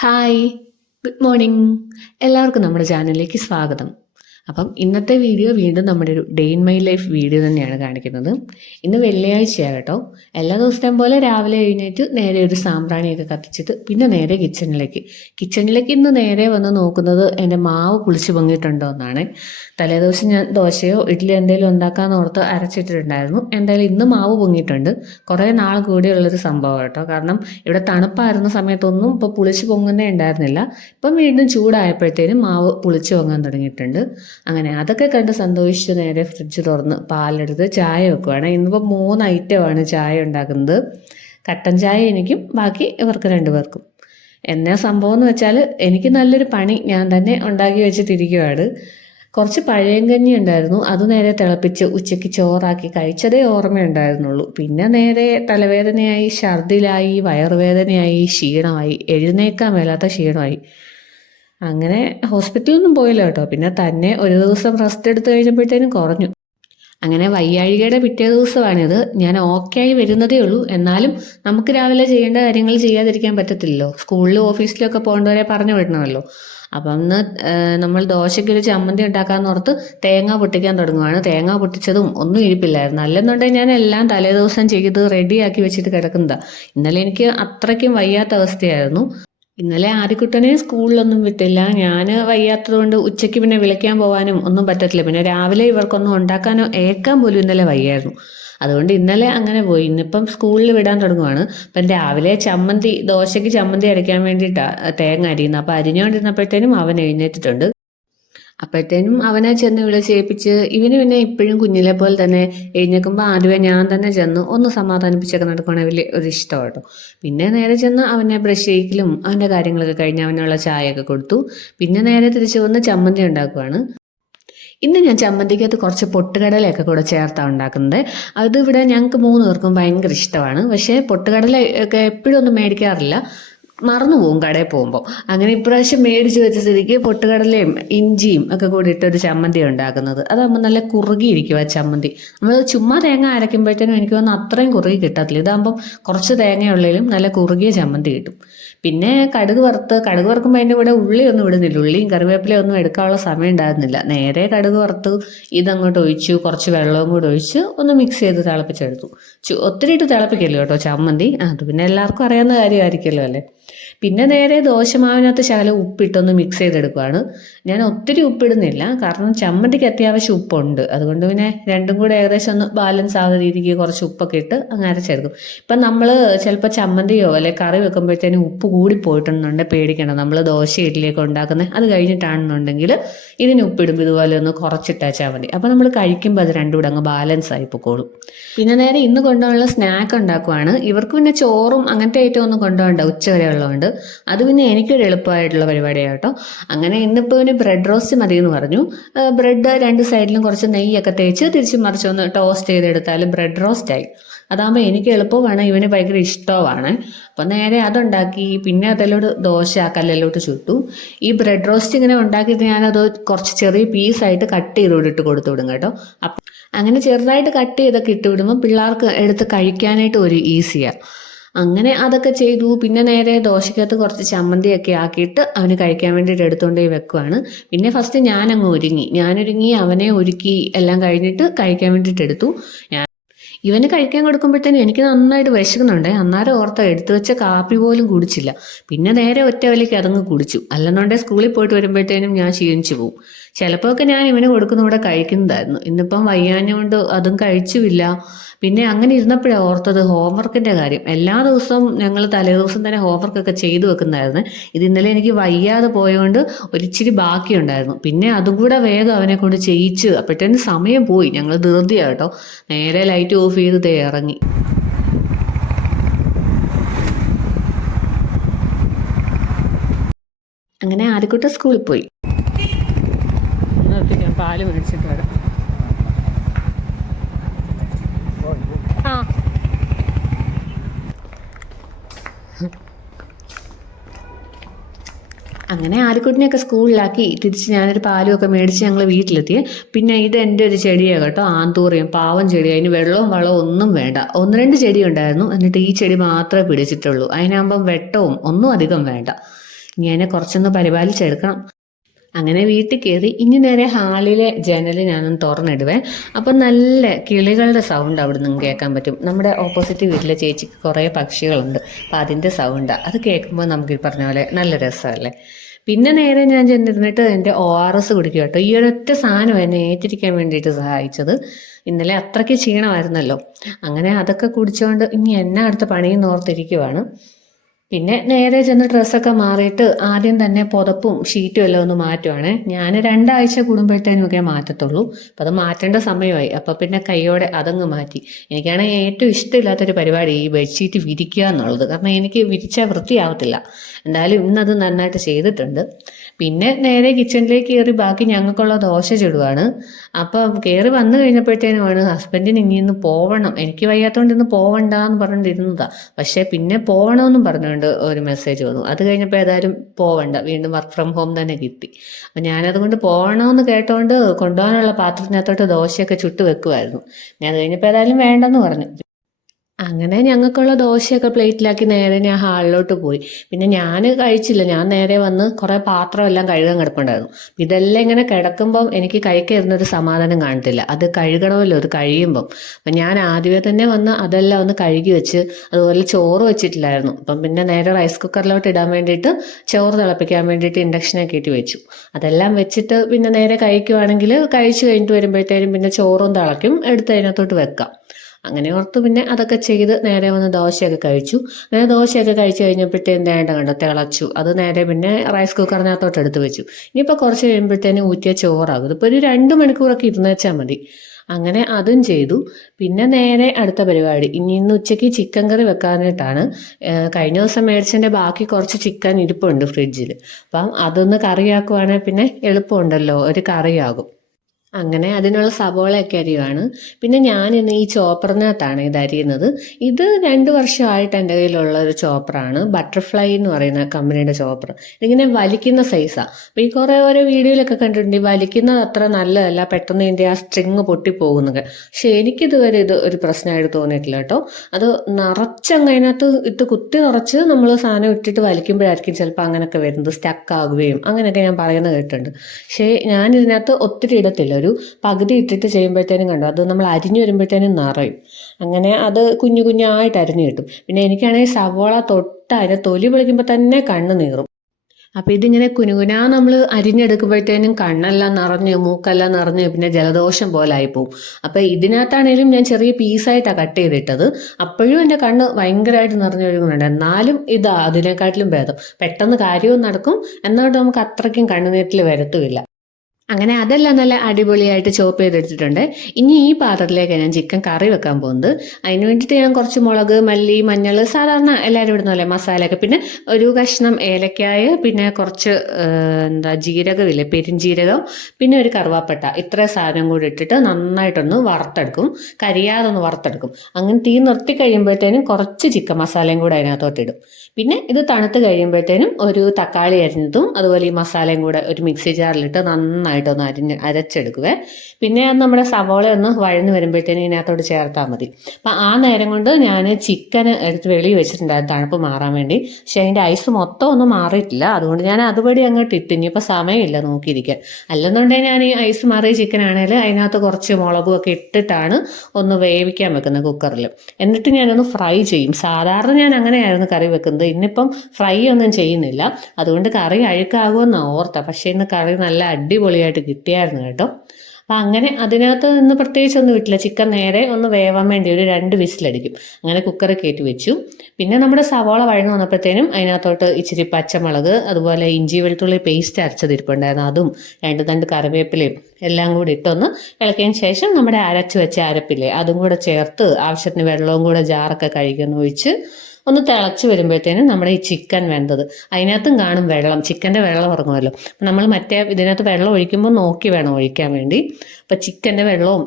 Hi, good morning. എല്ലാവർക്കും നമ്മുടെ ചാനലിലേക്ക് സ്വാഗതം. അപ്പം ഇന്നത്തെ വീഡിയോ വീണ്ടും നമ്മുടെ ഒരു day in my life video തന്നെയാണ് കാണിക്കുന്നത്. ഇന്ന് വെള്ളിയാഴ്ചയാണ് കേട്ടോ. എല്ലാ ദിവസത്തെയും പോലെ രാവിലെ എഴുന്നേറ്റ് നേരെ ഒരു സാമ്പ്രാണിയൊക്കെ കത്തിച്ചിട്ട് പിന്നെ നേരെ കിച്ചണിലേക്ക് ഇന്ന് നേരെ വന്ന് നോക്കുന്നത് എൻ്റെ മാവ് പുളിച്ച് പൊങ്ങിയിട്ടുണ്ടോ എന്നാണ്. തലേദിവസം ഞാൻ ദോശയോ ഇഡ്ഡലി എന്തെങ്കിലും ഉണ്ടാക്കാമെന്ന് ഓർത്ത് അരച്ചിട്ടിട്ടുണ്ടായിരുന്നു. എന്തായാലും ഇന്ന് മാവ് പൊങ്ങിയിട്ടുണ്ട്. കുറേ നാൾ കൂടിയുള്ളൊരു സംഭവം കേട്ടോ. കാരണം ഇവിടെ തണുപ്പായിരുന്ന സമയത്തൊന്നും ഇപ്പോൾ പുളിച്ച് പൊങ്ങുന്നേ ഉണ്ടായിരുന്നില്ല. ഇപ്പം വീണ്ടും ചൂടായപ്പോഴത്തേനും മാവ് പുളിച്ച് പൊങ്ങാൻ തുടങ്ങിയിട്ടുണ്ട്. അങ്ങനെ അതൊക്കെ കണ്ട് സന്തോഷിച്ച് നേരെ ഫ്രിഡ്ജ് തുറന്ന് പാലെടുത്ത് ചായ വെക്കുവാണ്. ഇന്നിപ്പോൾ 3 ഐറ്റമാണ് ചായ ഉണ്ടാക്കുന്നത്. കട്ടൻ ചായ എനിക്കും ബാക്കി ഇവർക്ക് 2 പേർക്കും. എന്നാ സംഭവം എന്ന് വെച്ചാൽ എനിക്ക് നല്ലൊരു പണി ഞാൻ തന്നെ ഉണ്ടാക്കി വെച്ചിട്ടിരിക്കുവാണ്. കുറച്ച് പഴയങ്കഞ്ഞി ഉണ്ടായിരുന്നു, അത് നേരെ തിളപ്പിച്ച് ഉച്ചയ്ക്ക് ചോറാക്കി കഴിച്ചതേ ഓർമ്മയുണ്ടായിരുന്നുള്ളൂ. പിന്നെ നേരെ തലവേദനയായി, ഛർദിലായി, വയറുവേദനയായി, ക്ഷീണമായി, എഴുന്നേക്കാൻ മേലാത്ത ക്ഷീണമായി. അങ്ങനെ ഹോസ്പിറ്റലൊന്നും പോയില്ല കേട്ടോ. പിന്നെ തന്നെ ഒരു ദിവസം റെസ്റ്റ് എടുത്തു കഴിഞ്ഞപ്പോഴത്തേനും കുറഞ്ഞു. അങ്ങനെ വയ്യാഴികയുടെ പിറ്റേ ദിവസമാണിത്. ഞാൻ ഓക്കെ ആയി വരുന്നതേ ഉള്ളൂ. എന്നാലും നമുക്ക് രാവിലെ ചെയ്യേണ്ട കാര്യങ്ങൾ ചെയ്യാതിരിക്കാൻ പറ്റത്തില്ലല്ലോ. സ്കൂളിലും ഓഫീസിലൊക്കെ പോകേണ്ടവരെ പറഞ്ഞു വിടണമല്ലോ. അപ്പം അന്ന് നമ്മൾ ദോശയ്ക്ക് ഒരു ചമ്മന്തി ഉണ്ടാക്കാമെന്ന് ഓർത്ത് തേങ്ങ പൊട്ടിക്കാൻ തുടങ്ങുവാണ്. തേങ്ങ പൊട്ടിച്ചതും ഒന്നും ഇരിപ്പില്ലായിരുന്നു. അല്ലെന്നുണ്ടെങ്കിൽ ഞാൻ എല്ലാം തലേദിവസം ചെയ്ത് റെഡിയാക്കി വെച്ചിട്ട് കിടക്കുന്നതാണ്. ഇന്നലെ എനിക്ക് അത്രയ്ക്കും വയ്യാത്ത അവസ്ഥയായിരുന്നു. ഇന്നലെ ആദ്യക്കുട്ടനെ സ്കൂളിലൊന്നും വിട്ടില്ല. ഞാൻ വയ്യാത്തത് കൊണ്ട് ഉച്ചയ്ക്ക് പിന്നെ വിളിക്കാൻ പോകാനും ഒന്നും പറ്റത്തില്ല. പിന്നെ രാവിലെ ഇവർക്കൊന്നും ഉണ്ടാക്കാനോ ഏക്കാൻ പോലും ഇന്നലെ വയ്യായിരുന്നു. അതുകൊണ്ട് ഇന്നലെ അങ്ങനെ പോയി. ഇന്നിപ്പം സ്കൂളിൽ വിടാൻ തുടങ്ങുവാണ്. അപ്പം രാവിലെ ദോശയ്ക്ക് ചമ്മന്തി അരയ്ക്കാൻ വേണ്ടിയിട്ടാണ് തേങ്ങ അരിയുന്നത്. അപ്പം അരിഞ്ഞുകൊണ്ടിരുന്നപ്പോഴത്തേനും അവൻ എഴുന്നേറ്റിട്ടുണ്ട്. അപ്പോഴത്തേനും അവനെ ചെന്ന് വിളിച്ചേൽപ്പിച്ച് ഇവന് പിന്നെ ഇപ്പോഴും കുഞ്ഞിലെ പോലെ തന്നെ എഴുന്നേൽക്കുമ്പോൾ ആദ്യമേ ഞാൻ തന്നെ ചെന്ന് ഒന്ന് സമാധാനിപ്പിച്ചൊക്കെ നടക്കുകയാണെങ്കിൽ വലിയ ഒരു ഇഷ്ടം കേട്ടോ. പിന്നെ നേരെ ചെന്ന് അവനെ ബ്രഷ് ചെയ്യിക്കലും അവൻ്റെ കാര്യങ്ങളൊക്കെ കഴിഞ്ഞ് അവനുള്ള ചായയൊക്കെ കൊടുത്തു. പിന്നെ നേരെ തിരിച്ചു വന്ന് ചമ്മന്തി ഉണ്ടാക്കുവാണ്. ഇന്ന് ഞാൻ ചമ്മന്തിക്കകത്ത് കുറച്ച് പൊട്ടുകടലയൊക്കെ കൂടെ ചേർത്താണ് ഉണ്ടാക്കുന്നത്. അത് ഇവിടെ ഞങ്ങൾക്ക് 3 പേർക്കും ഭയങ്കര ഇഷ്ടമാണ്. പക്ഷേ പൊട്ടുകടല ഒക്കെ എപ്പോഴും ഒന്നും മേടിക്കാറില്ല, മറന്നു പോകും കടയിൽ പോകുമ്പോൾ. അങ്ങനെ ഇപ്രാവശ്യം മേടിച്ച് വെച്ച സ്ഥിതിക്ക് പൊട്ടുകടലയും ഇഞ്ചിയും ഒക്കെ കൂടി ഇട്ടൊരു ചമ്മന്തി ഉണ്ടാക്കുന്നത്. അതാകുമ്പോൾ നല്ല കുറുകിയിരിക്കും ആ ചമ്മന്തി. നമ്മൾ ചുമ്മാ തേങ്ങ അരയ്ക്കുമ്പോഴത്തേനും എനിക്ക് തോന്നുന്നു അത്രയും കുറുകി കിട്ടത്തില്ല. ഇതാകുമ്പം കുറച്ച് തേങ്ങയുള്ളതിലും നല്ല കുറുകിയ ചമ്മന്തി കിട്ടും. പിന്നെ കടുക് വറുക്കുമ്പോൾ അതിൻ്റെ കൂടെ ഉള്ളിയൊന്നും ഇടുന്നില്ല. ഉള്ളിയും കറിവേപ്പിലയും ഒന്നും എടുക്കാനുള്ള സമയം ഉണ്ടായിരുന്നില്ല. നേരെ കടുക് വറുത്ത് ഇതങ്ങോട്ട് ഒഴിച്ചു, കുറച്ച് വെള്ളവും കൂടെ ഒഴിച്ച് ഒന്ന് മിക്സ് ചെയ്ത് തിളപ്പിച്ചെടുത്തു. ഒത്തിരി ഇട്ട് തിളപ്പിക്കല്ലോ കേട്ടോ ചമ്മന്തി. അത് പിന്നെ എല്ലാവർക്കും അറിയാവുന്ന കാര്യമായിരിക്കുമല്ലോ അല്ലേ. പിന്നെ നേരെ ദോശമാവിനകത്ത് ശകലം ഉപ്പിട്ടൊന്ന് മിക്സ് ചെയ്തെടുക്കുകയാണ്. ഞാൻ ഒത്തിരി ഉപ്പിടുന്നില്ല, കാരണം ചമ്മന്തിക്ക് അത്യാവശ്യം ഉപ്പുണ്ട്. അതുകൊണ്ട് പിന്നെ രണ്ടും കൂടെ ഏകദേശം ഒന്ന് ബാലൻസ് ആവുന്ന രീതിക്ക് കുറച്ച് ഉപ്പൊക്കെ ഇട്ട് അങ്ങ് അരച്ചെടുക്കും. ഇപ്പം നമ്മൾ ചിലപ്പോൾ ചമ്മന്തിയോ അല്ലെ കറി വെക്കുമ്പോഴത്തേനും ഉപ്പ് കൂടിപ്പോയിട്ടുണ്ടെന്നുണ്ടെങ്കിൽ പേടിക്കണം. നമ്മൾ ദോശ ഇഡ്ഡലിയൊക്കെ ഉണ്ടാക്കുന്നത് അത് കഴിഞ്ഞിട്ടാണെന്നുണ്ടെങ്കിൽ ഇതിന് ഉപ്പിടുമ്പോൾ ഇതുപോലെ ഒന്ന് കുറച്ചിട്ടാച്ചാൽ മതി. അപ്പോൾ നമ്മൾ കഴിക്കുമ്പോൾ അത് രണ്ടും കൂടെ അങ്ങ് ബാലൻസ് ആയി പൊക്കോളും. പിന്നെ നേരെ ഇന്ന് കൊണ്ടുപോകാനുള്ള സ്നാക്ക് ഉണ്ടാക്കുവാണ്. ഇവർക്ക് പിന്നെ ചോറും അങ്ങനത്തെ ഐറ്റം ഒന്നും കൊണ്ടുപോകണ്ട, ഉച്ചവരെ ഉള്ളതുകൊണ്ട്. അത് പിന്നെ എനിക്കൊരു എളുപ്പമായിട്ടുള്ള പരിപാടിയാണ് കേട്ടോ. അങ്ങനെ ഇന്നിപ്പോൾ ഇവന് ബ്രെഡ് റോസ്റ്റ് മതി എന്ന് പറഞ്ഞു. ബ്രെഡ് 2 സൈഡിലും കുറച്ച് നെയ്യൊക്കെ തേച്ച് തിരിച്ചും മറിച്ചൊന്ന് ടോസ്റ്റ് ചെയ്തെടുത്താൽ ബ്രെഡ് റോസ്റ്റ് ആയി. അതാകുമ്പോൾ എനിക്ക് എളുപ്പമാണ്, ഇവന് ഭയങ്കര ഇഷ്ടമാണ്. അപ്പം നേരെ അതുണ്ടാക്കി. പിന്നെ അതിലോട്ട് ദോശ കല്ലിലോട്ട് ചുട്ടു. ഈ ബ്രെഡ് റോസ്റ്റ് ഇങ്ങനെ ഉണ്ടാക്കിയിട്ട് ഞാനത് കുറച്ച് ചെറിയ പീസായിട്ട് കട്ട് ചെയ്തിട്ട് കൊടുത്തു വിടും കേട്ടോ. അപ്പം അങ്ങനെ ചെറുതായിട്ട് കട്ട് ചെയ്തൊക്കെ ഇട്ട് വിടുമ്പോൾ പിള്ളേർക്ക് എടുത്ത് കഴിക്കാനായിട്ട് ഒരു ഈസിയാണ്. അങ്ങനെ അതൊക്കെ ചെയ്തു. പിന്നെ നേരെ ദോശക്കകത്ത് കുറച്ച് ചമ്മന്തിയൊക്കെ ആക്കിയിട്ട് അവന് കഴിക്കാൻ വേണ്ടിയിട്ട് എടുത്തുകൊണ്ട് പോയി വെക്കുവാണ്. പിന്നെ ഫസ്റ്റ് ഞാനങ്ങ് ഒരുങ്ങി അവനെ ഒരുക്കി എല്ലാം കഴിഞ്ഞിട്ട് കഴിക്കാൻ വേണ്ടിയിട്ട് എടുത്തു. ഇവന് കഴിക്കാൻ കൊടുക്കുമ്പോഴത്തേനും എനിക്ക് നന്നായിട്ട് വിശക്കുന്നുണ്ട്. അന്നേരം ഓർത്ത എടുത്തു വെച്ച കാപ്പി പോലും കുടിച്ചില്ല. പിന്നെ നേരെ ഒറ്റ വലിക്ക് അതങ്ങ് കുടിച്ചു. അല്ലെന്നുണ്ടെങ്കിൽ സ്കൂളിൽ പോയിട്ട് വരുമ്പോഴത്തേനും ഞാൻ ക്ഷീണിച്ചു പോകും. ചിലപ്പോൾ ഒക്കെ ഞാൻ ഇവന് കൊടുക്കുന്ന കൂടെ കഴിക്കുന്നതായിരുന്നു. ഇന്നിപ്പം വയ്യാഞ്ഞുകൊണ്ട് അതും കഴിച്ചുമില്ല. പിന്നെ അങ്ങനെ ഇരുന്നപ്പോഴാണ് ഓർത്തത് ഹോംവർക്കിൻ്റെ കാര്യം. എല്ലാ ദിവസവും ഞങ്ങൾ തലേദിവസം തന്നെ ഹോംവർക്കൊക്കെ ചെയ്തു വെക്കുന്നതായിരുന്നു. ഇത് ഇന്നലെ എനിക്ക് വയ്യാതെ പോയതുകൊണ്ട് ഒരിച്ചിരി ബാക്കിയുണ്ടായിരുന്നു. പിന്നെ അതും കൂടെ വേഗം അവനെ കൊണ്ട് ചെയ്യിച്ച് അപ്പോഴത്തേനും സമയം പോയി. ഞങ്ങൾ ധൃതിയാണ് കേട്ടോ. നേരെ ലൈറ്റ് ഓഫ് ചെയ്ത് ഇറങ്ങി. അങ്ങനെ ആദ്യക്കുട്ട സ്കൂളിൽ പോയി. ഞാൻ പാല് മേടിച്ചിട്ട് വരാം. ആ അങ്ങനെ ആദ്യക്കുട്ടിനെയൊക്കെ സ്കൂളിലാക്കി തിരിച്ച് ഞാനൊരു പാലും ഒക്കെ മേടിച്ച് ഞങ്ങൾ വീട്ടിലെത്തി. പിന്നെ ഇത് എൻ്റെ ഒരു ചെടിയാണ് കേട്ടോ, ആന്തൂറിയം. പാവം ചെടി, അതിന് വെള്ളവും വളവും ഒന്നും വേണ്ട. 1-2 ചെടി ഉണ്ടായിരുന്നു, എന്നിട്ട് ഈ ചെടി മാത്രമേ പിടിച്ചിട്ടുള്ളൂ. അതിനാകുമ്പം വെട്ടവും ഒന്നും അധികം വേണ്ട. ഇനി അതിനെ കുറച്ചൊന്ന് പരിപാലിച്ചെടുക്കണം. അങ്ങനെ വീട്ടിൽ കയറി ഇനി നേരെ ഹാളിലെ ജനൽ ഞാനൊന്ന് തുറന്നിടുവേ. അപ്പം നല്ല കിളികളുടെ സൗണ്ട് അവിടെ നിന്ന് കേൾക്കാൻ പറ്റും. നമ്മുടെ ഓപ്പോസിറ്റ് വീട്ടിലെ ചേച്ചിക്ക് കുറേ പക്ഷികളുണ്ട്, അപ്പം അതിൻ്റെ സൗണ്ടാണ്. അത് കേൾക്കുമ്പോൾ നമുക്ക് ഈ പറഞ്ഞ പോലെ നല്ല രസമല്ലേ. പിന്നെ നേരെ ഞാൻ ചെന്നിരുന്നിട്ട് എൻ്റെ ORS കുടിക്കുക കേട്ടോ. ഈ ഒരൊറ്റ സാധനം എന്നെ ഏറ്റിരിക്കാൻ വേണ്ടിയിട്ട് സഹായിച്ചത്. ഇന്നലെ അത്രയ്ക്ക് ക്ഷീണമായിരുന്നല്ലോ. അങ്ങനെ അതൊക്കെ കുടിച്ചുകൊണ്ട് ഇനി എന്നാ അടുത്ത പണിയെന്ന് ഓർത്തിരിക്കുവാണ്. പിന്നെ നേരെ ചെന്ന് ഡ്രസ്സൊക്കെ മാറിയിട്ട് ആദ്യം തന്നെ പുതപ്പും ഷീറ്റും എല്ലാം ഒന്ന് മാറ്റുവാണ്. ഞാൻ 2 ആഴ്ച കൂടുമ്പോഴത്തേനുമൊക്കെ മാറ്റത്തുള്ളൂ. അപ്പം അത് മാറ്റേണ്ട സമയമായി. അപ്പം പിന്നെ കൈയോടെ അതങ്ങ് മാറ്റി. എനിക്കാണെങ്കിൽ ഏറ്റവും ഇഷ്ടമില്ലാത്തൊരു പരിപാടി ഈ ബെഡ്ഷീറ്റ് വിരിക്കുക എന്നുള്ളത്. കാരണം എനിക്ക് വിരിച്ചാൽ വൃത്തിയാവത്തില്ല. എന്തായാലും ഇന്നത് നന്നായിട്ട് ചെയ്തിട്ടുണ്ട്. പിന്നെ നേരെ കിച്ചണിലേക്ക് കയറി ബാക്കി ഞങ്ങൾക്കുള്ള ദോശ ചുടുവാണ്. അപ്പം കയറി വന്നു കഴിഞ്ഞപ്പോഴത്തേനുമാണ് ഹസ്ബൻഡിന് ഇനി ഇന്ന് പോവണം, എനിക്ക് വയ്യാത്തതുകൊണ്ട് ഇന്ന് പോവണ്ടെന്ന് പറഞ്ഞിരുന്നതാ. പക്ഷേ പിന്നെ പോകണമെന്നും പറഞ്ഞുകൊണ്ട് ഒരു മെസ്സേജ് വന്നു. അത് കഴിഞ്ഞപ്പോൾ ഏതായാലും പോവണ്ട, വീണ്ടും വർക്ക് ഫ്രം ഹോം തന്നെ കിട്ടി. അപ്പം ഞാനതുകൊണ്ട് പോകണമെന്ന് കേട്ടോണ്ട് കൊണ്ടുപോകാനുള്ള പാത്രത്തിനകത്തോട്ട് ദോശയൊക്കെ ചുട്ട് വെക്കുമായിരുന്നു. ഞാൻ അത് കഴിഞ്ഞപ്പോൾ ഏതായാലും വേണ്ടെന്ന് പറഞ്ഞു. അങ്ങനെ ഞങ്ങൾക്കുള്ള ദോശയൊക്കെ പ്ലേറ്റിലാക്കി നേരെ ഞാൻ ഹാളിലോട്ട് പോയി. പിന്നെ ഞാൻ കഴിച്ചില്ല. ഞാൻ നേരെ വന്ന് കുറേ പാത്രമെല്ലാം കഴുകാൻ കിടപ്പുണ്ടായിരുന്നു. ഇതെല്ലാം ഇങ്ങനെ കിടക്കുമ്പം എനിക്ക് കഴിക്കായിരുന്നൊരു സമാധാനം കാണത്തില്ല. അത് കഴുകണമല്ലോ, അത് കഴിയുമ്പം. അപ്പം ഞാൻ ആദ്യമേ തന്നെ വന്ന് അതെല്ലാം ഒന്ന് കഴുകി വെച്ച്, അതുപോലെ ചോറ് വെച്ചിട്ടില്ലായിരുന്നു. അപ്പം പിന്നെ നേരെ റൈസ് കുക്കറിലോട്ട് ഇടാൻ വേണ്ടിയിട്ട് ചോറ് തിളപ്പിക്കാൻ വേണ്ടിയിട്ട് ഇൻഡക്ഷനെ കയറ്റി വെച്ചു. അതെല്ലാം വെച്ചിട്ട് പിന്നെ നേരെ കഴിക്കുവാണെങ്കിൽ കഴിച്ച് കഴിഞ്ഞിട്ട് വരുമ്പോഴത്തേനും പിന്നെ ചോറും തിളയ്ക്കും, എടുത്ത് അതിനകത്തോട്ട് വെക്കാം. അങ്ങനെ ഓർത്ത് പിന്നെ അതൊക്കെ ചെയ്ത് നേരെ വന്ന് ദോശയൊക്കെ കഴിച്ചു. അങ്ങനെ ദോശയൊക്കെ കഴിച്ച് കഴിഞ്ഞപ്പോഴത്തേക്കും കണ്ടോ തിളച്ചു. അത് നേരെ പിന്നെ റൈസ് കുക്കറിനകത്തോട്ട് എടുത്ത് വെച്ചു. ഇനിയിപ്പോൾ കുറച്ച് കഴിയുമ്പോഴത്തേനും ഊറ്റിയ ചോറാകും. ഇതിപ്പോൾ ഒരു 2 മണിക്കൂറൊക്കെ ഇരുന്നേച്ചാൽ മതി. അങ്ങനെ അതും ചെയ്തു. പിന്നെ നേരെ അടുത്ത പരിപാടി, ഇന്ന് ഉച്ചയ്ക്ക് ചിക്കൻ കറി വെക്കാനായിട്ടാണ്. കഴിഞ്ഞ ദിവസം മേടിച്ചതിൻ്റെ ബാക്കി കുറച്ച് ചിക്കൻ ഇരിപ്പുണ്ട് ഫ്രിഡ്ജിൽ. അപ്പം അതൊന്ന് കറിയാക്കുവാണെങ്കിൽ പിന്നെ എളുപ്പമുണ്ടല്ലോ, ഒരു കറിയാകും. അങ്ങനെ അതിനുള്ള സവോളയൊക്കെ അരിയുവാണ്. പിന്നെ ഞാനിന്ന് ഈ ചോപ്പറിനകത്താണ് ഇത് അരിയുന്നത്. ഇത് 2 വർഷമായിട്ട് എൻ്റെ കയ്യിലുള്ള ഒരു ചോപ്പറാണ്. ബട്ടർഫ്ലൈ എന്ന് പറയുന്ന കമ്പനിയുടെ ചോപ്പർ. ഇതിങ്ങനെ വലിക്കുന്ന സൈസാണ്. അപ്പോൾ ഈ കുറേ ഓരോ വീഡിയോയിലൊക്കെ കണ്ടിട്ടുണ്ട്, ഈ വലിക്കുന്നത് അത്ര നല്ലതല്ല, പെട്ടെന്ന് ഇതിൻ്റെ ആ സ്ട്രിങ് പൊട്ടിപ്പോകുന്നൊക്കെ. പക്ഷേ എനിക്കിതുവരെ ഇത് ഒരു പ്രശ്നമായിട്ട് തോന്നിയിട്ടില്ല കേട്ടോ. അത് നിറച്ചങ്ങ് അതിനകത്ത് ഇട്ട് കുത്തി നിറച്ച് നമ്മൾ സാധനം ഇട്ടിട്ട് വലിക്കുമ്പോഴായിരിക്കും ചിലപ്പോൾ അങ്ങനെയൊക്കെ വരുന്നത്, സ്റ്റക്കാകുകയും അങ്ങനെയൊക്കെ ഞാൻ പറയുന്നത് കേട്ടിട്ടുണ്ട്. പക്ഷേ ഞാനിതിനകത്ത് ഒത്തിരി ഇടത്തില്ല, ഒരു പകുതി ഇട്ടിട്ട് ചെയ്യുമ്പോഴത്തേനും കണ്ടോ അത് നമ്മൾ അരിഞ്ഞു വരുമ്പോഴത്തേനും നിറയും. അങ്ങനെ അത് കുഞ്ഞു കുഞ്ഞായിട്ട് അരിഞ്ഞു കിട്ടും. പിന്നെ എനിക്കാണെങ്കിൽ സവോള അതിൻ്റെ തൊലി പൊളിക്കുമ്പോൾ തന്നെ കണ്ണ് നീറും. അപ്പം ഇതിങ്ങനെ കുനുകുനാ നമ്മൾ അരിഞ്ഞെടുക്കുമ്പോഴത്തേനും കണ്ണെല്ലാം നിറഞ്ഞ് മൂക്കെല്ലാം നിറഞ്ഞ് പിന്നെ ജലദോഷം പോലെ ആയിപ്പോവും. അപ്പം ഇതിനകത്താണേലും ഞാൻ ചെറിയ പീസായിട്ടാണ് കട്ട് ചെയ്തിട്ടത്. അപ്പോഴും എൻ്റെ കണ്ണ് ഭയങ്കരമായിട്ട് നിറഞ്ഞൊഴുകുന്നുണ്ട്. എന്നാലും ഇതാ അതിനെക്കാട്ടിലും ഭേദം. പെട്ടെന്ന് കാര്യവും നടക്കും, എന്നിട്ട് നമുക്ക് അത്രയ്ക്കും കണ്ണുനീരിൽ വരത്തുമില്ല. അങ്ങനെ അതെല്ലാം നല്ല അടിപൊളിയായിട്ട് ചോപ്പ് ചെയ്തെടുത്തിട്ടുണ്ട്. ഇനി ഈ പാത്രത്തിലേക്ക് ഞാൻ ചിക്കൻ കറി വെക്കാൻ പോകുന്നത്. അതിന് വേണ്ടിയിട്ട് ഞാൻ കുറച്ച് മുളക്, മല്ലി, മഞ്ഞൾ, സാധാരണ എല്ലാവരും ഇടുന്നല്ലേ മസാലയൊക്കെ, പിന്നെ ഒരു കഷ്ണം ഏലക്കായ, പിന്നെ കുറച്ച് ജീരകമില്ലേ, പെരുംജീരകം, പിന്നെ ഒരു കറുവാപ്പട്ട, ഇത്ര സാധനം കൂടി ഇട്ടിട്ട് നന്നായിട്ടൊന്ന് വറുത്തെടുക്കും. കരിയാതൊന്ന് വറുത്തെടുക്കും. അങ്ങനെ തീ നിർത്തി കഴിയുമ്പോഴത്തേനും കുറച്ച് ചിക്കൻ മസാലയും കൂടെ അതിനകത്തോട്ടിടും. പിന്നെ ഇത് തണുത്ത് കഴിയുമ്പോഴത്തേനും ഒരു തക്കാളി അരിഞ്ഞതും അതുപോലെ ഈ മസാലയും കൂടെ ഒരു മിക്സി ജാറിലിട്ട് നന്നായിട്ടൊന്ന് അരച്ചെടുക്കുവേ. പിന്നെ നമ്മുടെ സവോള ഒന്ന് വഴന്ന് വരുമ്പോഴത്തേനും ഇതിനകത്തോട്ട് ചേർത്താൽ മതി. അപ്പം ആ നേരം കൊണ്ട് ഞാൻ ചിക്കൻ എടുത്ത് വെളിയിൽ വെച്ചിട്ടുണ്ടായിരുന്നു തണുപ്പ് മാറാൻ വേണ്ടി. പക്ഷെ അതിൻ്റെ ഐസ് മൊത്തം ഒന്നും മാറിയിട്ടില്ല. അതുകൊണ്ട് ഞാൻ അതുപടി അങ്ങോട്ട് ഇട്ട്, ഇനിയിപ്പോൾ സമയമില്ല നോക്കിയിരിക്കാൻ. അല്ലെന്നുണ്ടെങ്കിൽ ഞാൻ ഈ ഐസ് മാറിയ ചിക്കൻ ആണെങ്കിൽ അതിനകത്ത് കുറച്ച് മുളകും ഒക്കെ ഇട്ടിട്ടാണ് ഒന്ന് വേവിക്കാൻ വെക്കുന്നത് കുക്കറിൽ. എന്നിട്ട് ഞാനൊന്ന് ഫ്രൈ ചെയ്യും. സാധാരണ ഞാൻ അങ്ങനെയായിരുന്നു കറി വെക്കുന്നത്. ഇന്നിപ്പം ഫ്രൈ ഒന്നും ചെയ്യുന്നില്ല. അതുകൊണ്ട് കറി അഴുക്കാകുമെന്നാണ് ഓർത്ത. പക്ഷേ ഇന്ന് കറി നല്ല അടിപൊളിയായിട്ട് കിട്ടിയായിരുന്നു കേട്ടോ. അപ്പം അങ്ങനെ അതിനകത്ത് ഇന്ന് പ്രത്യേകിച്ചൊന്നും ഇട്ടില്ല. ചിക്കൻ നേരെ ഒന്ന് വേവാൻ വേണ്ടി ഒരു 2 വിസിലടിക്കും. അങ്ങനെ കുക്കറിൽ കയറ്റി വെച്ചു. പിന്നെ നമ്മുടെ സവാള വഴന്ന് വന്നപ്പോഴത്തേനും അതിനകത്തോട്ട് ഇച്ചിരി പച്ചമുളക്, അതുപോലെ ഇഞ്ചി വെളുത്തുള്ളി പേസ്റ്റ് അരച്ചതിരിപ്പുണ്ടായിരുന്നു, അതും 2 തണ്ട് കറിവേപ്പിലയും എല്ലാം കൂടി ഇട്ടൊന്ന് ഇളക്കിയതിന് ശേഷം നമ്മുടെ അരച്ച് വെച്ച അരപ്പില്ലേ അതും കൂടെ ചേർത്ത് ആവശ്യത്തിന് വെള്ളവും കൂടെ ജാറൊക്കെ കഴുകിയൊന്ന് ഒഴിച്ച് ഒന്ന് തിളച്ച് വരുമ്പോഴത്തേനും നമ്മുടെ ഈ ചിക്കൻ വെന്തത്, അതിനകത്തും കാണും വെള്ളം, ചിക്കൻ്റെ വെള്ളം ഇറങ്ങുമല്ലോ. നമ്മൾ മറ്റേ ഇതിനകത്ത് വെള്ളം ഒഴിക്കുമ്പോൾ നോക്കി വേണം ഒഴിക്കാൻ വേണ്ടി. അപ്പം ചിക്കൻ്റെ വെള്ളവും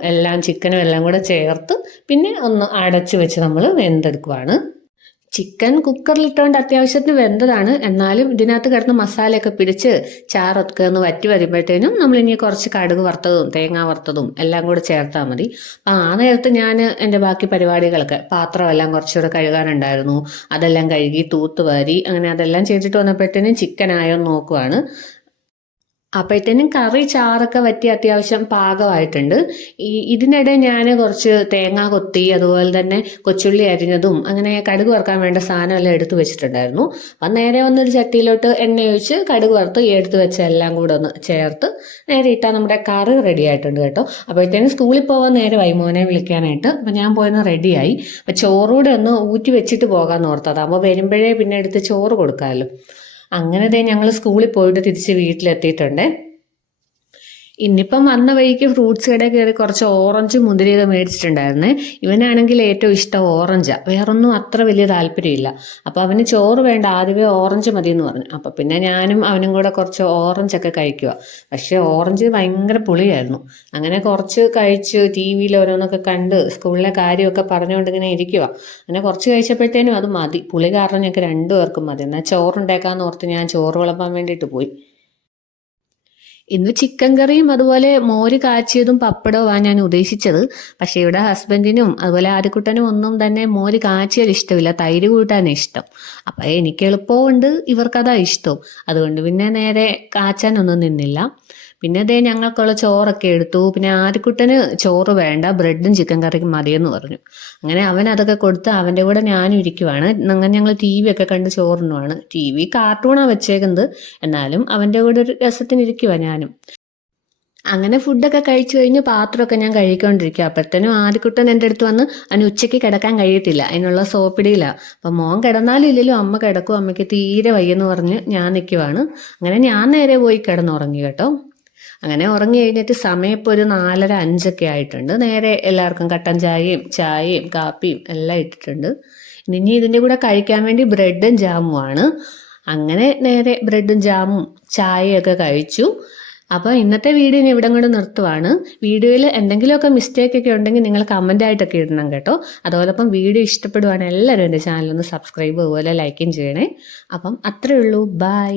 ചിക്കനും എല്ലാം കൂടെ ചേർത്ത് പിന്നെ ഒന്ന് അടച്ച് വെച്ച് നമ്മൾ വെന്തെടുക്കുവാണ്. ചിക്കൻ കുക്കറിലിട്ടുകൊണ്ട് അത്യാവശ്യത്തിന് വെന്തതാണ്. എന്നാലും ഇതിനകത്ത് കിടന്ന് മസാലയൊക്കെ പിടിച്ച് ചാറൊക്കെ ഒന്ന് വറ്റി വരുമ്പോഴത്തേനും നമ്മളിനി കുറച്ച് കടുക് വറുത്തതും തേങ്ങ വറുത്തതും എല്ലാം കൂടെ ചേർത്താൽ മതി. അപ്പം ആ നേരത്ത് ഞാൻ എൻ്റെ ബാക്കി പരിപാടികളൊക്കെ പാത്രമെല്ലാം കുറച്ചുകൂടെ കഴുകാനുണ്ടായിരുന്നു. അതെല്ലാം കഴുകി തൂത്തുവാരി അങ്ങനെ അതെല്ലാം ചെയ്തിട്ട് വന്നപ്പോഴത്തേനും ചിക്കൻ ആയോ എന്ന് നോക്കുവാണ്. അപ്പോഴത്തേനും കറി ചാറൊക്കെ വറ്റി അത്യാവശ്യം പാകമായിട്ടുണ്ട്. ഇതിനിടെ ഞാൻ കുറച്ച് തേങ്ങ കൊത്തി അതുപോലെ തന്നെ കൊച്ചുള്ളി അരിഞ്ഞതും അങ്ങനെ കടുക് വറുക്കാൻ വേണ്ട സാധനമെല്ലാം എടുത്തു വെച്ചിട്ടുണ്ടായിരുന്നു. അപ്പം നേരെ വന്നൊരു ചട്ടിയിലോട്ട് എണ്ണ ഒഴിച്ച് കടുക് വറുത്ത് എടുത്ത് വെച്ച എല്ലാം കൂടെ ഒന്ന് ചേർത്ത് നേരെ ഇട്ടാൽ നമ്മുടെ കറി റെഡി ആയിട്ടുണ്ട് കേട്ടോ. അപ്പോഴത്തേനും സ്കൂളിൽ പോകാൻ നേരെ മോനെ വിളിക്കാനായിട്ട്. അപ്പം ഞാൻ പോയെന്ന് റെഡിയായി. അപ്പം ചോറൂടെ ഒന്ന് ഊറ്റി വെച്ചിട്ട് പോകാമെന്ന് ഓർത്തത്. അതാകുമ്പോൾ വരുമ്പോഴേ പിന്നെ എടുത്ത് ചോറ് കൊടുക്കാമല്ലോ. അങ്ങനെ ഞങ്ങൾ സ്കൂളിൽ പോയിട്ട് തിരിച്ച് വീട്ടിലെത്തിയിട്ടുണ്ട്. ഇന്നിപ്പം വന്ന വഴിക്ക് ഫ്രൂട്ട്സ് കടയിൽ കയറി കുറച്ച് ഓറഞ്ച് മുന്തിരിയൊക്കെ മേടിച്ചിട്ടുണ്ടായിരുന്നേ. ഇവനാണെങ്കിൽ ഏറ്റവും ഇഷ്ടം ഓറഞ്ചാണ്, വേറൊന്നും അത്ര വലിയ താല്പര്യമില്ല. അപ്പോൾ അവന് ചോറ് വേണ്ട, ആദ്യമേ ഓറഞ്ച് മതി എന്ന് പറഞ്ഞു. അപ്പോൾ പിന്നെ ഞാനും അവനും കൂടെ കുറച്ച് ഓറഞ്ചൊക്കെ കഴിക്കുക. പക്ഷേ ഓറഞ്ച് ഭയങ്കര പുളിയായിരുന്നു. അങ്ങനെ കുറച്ച് കഴിച്ച് ടി വിയിൽ ഓരോന്നൊക്കെ കണ്ട് സ്കൂളിലെ കാര്യമൊക്കെ പറഞ്ഞുകൊണ്ട് ഇങ്ങനെ ഇരിക്കുക. അങ്ങനെ കുറച്ച് കഴിച്ചപ്പോഴത്തേനും അത് മതി, പുളി കാരണം ഞങ്ങൾക്ക് രണ്ടുപേർക്കും മതി. എന്നാൽ ചോറുണ്ടാക്കാമെന്ന് ഓർത്ത് ഞാൻ ചോറ് വിളമ്പാൻ വേണ്ടിയിട്ട് പോയി. ഇന്ന് ചിക്കൻ കറിയും അതുപോലെ മോര് കാച്ചിയതും പപ്പടവുമാണ് ഞാൻ ഉദ്ദേശിച്ചത്. പക്ഷേ ഇവിടെ ഹസ്ബൻഡിനും അതുപോലെ ആദ്യക്കുട്ടനും ഒന്നും തന്നെ മോര് കാച്ചിയാൽ ഇഷ്ടമില്ല, തൈര് കൂട്ടാനാണ് ഇഷ്ടം. അപ്പം എനിക്ക് എളുപ്പമുണ്ട്, ഇവർക്കതാ ഇഷ്ടവും. അതുകൊണ്ട് പിന്നെ നേരെ കാച്ചാനൊന്നും നിന്നില്ല. പിന്നെ അതേ ഞങ്ങൾക്കുള്ള ചോറൊക്കെ എടുത്തു. പിന്നെ ആദ്യക്കുട്ടന് ചോറ് വേണ്ട, ബ്രെഡും ചിക്കൻ കറിയും മതിയെന്ന് പറഞ്ഞു. അങ്ങനെ അവൻ അതൊക്കെ കൊടുത്ത് അവൻ്റെ കൂടെ ഞാനും ഇരിക്കുവാണ്. അങ്ങനെ ഞങ്ങൾ ടി വി ഒക്കെ കണ്ട് ചോറിനുമാണ്. ടി വി കാർട്ടൂണാണ് വെച്ചേക്കുന്നത്, എന്നാലും അവൻ്റെ കൂടെ ഒരു രസത്തിന് ഇരിക്കുവാ ഞാനും. അങ്ങനെ ഫുഡൊക്കെ കഴിച്ചു കഴിഞ്ഞ് പാത്രമൊക്കെ ഞാൻ കഴുകിക്കൊണ്ടിരിക്കുക. അപ്പോഴത്തേനും ആദ്യക്കുട്ടൻ എൻ്റെ അടുത്ത് വന്ന് അവന് ഉച്ചയ്ക്ക് കിടക്കാൻ കഴിയത്തില്ല, അതിനുള്ള സോപ്പിടിയിലാണ്. അപ്പം മോൻ കിടന്നാലും ഇല്ലല്ലോ അമ്മ കിടക്കും, അമ്മയ്ക്ക് തീരെ വയ്യെന്ന് പറഞ്ഞ് ഞാൻ നിൽക്കുവാണ്. അങ്ങനെ ഞാൻ നേരെ പോയി കിടന്നുറങ്ങി കേട്ടോ. അങ്ങനെ ഉറങ്ങി കഴിഞ്ഞിട്ട് സമയം ഇപ്പോൾ ഒരു 4:30 5 ആയിട്ടുണ്ട്. നേരെ എല്ലാവർക്കും കട്ടൻ ചായയും കാപ്പിയും എല്ലാം ഇട്ടിട്ടുണ്ട്. ഇനി ഇതിൻ്റെ കൂടെ കഴിക്കാൻ വേണ്ടി ബ്രെഡും ജാമുമാണ്. അങ്ങനെ നേരെ ബ്രെഡും ജാമും ചായയൊക്കെ കഴിച്ചു. അപ്പോൾ ഇന്നത്തെ വീഡിയോ ഞാൻ ഇവിടെ കൊണ്ട് നിർത്തുവാണ്. വീഡിയോയിൽ എന്തെങ്കിലുമൊക്കെ മിസ്റ്റേക്കൊക്കെ ഉണ്ടെങ്കിൽ നിങ്ങൾ കമൻ്റായിട്ടൊക്കെ ഇടണം കേട്ടോ. അതോടൊപ്പം വീഡിയോ ഇഷ്ടപ്പെടുവാണെങ്കിൽ എല്ലാവരും എൻ്റെ ചാനലൊന്ന് സബ്സ്ക്രൈബ് അതുപോലെ ലൈക്കും ചെയ്യണേ. അപ്പം അത്രയേ ഉള്ളൂ, ബൈ.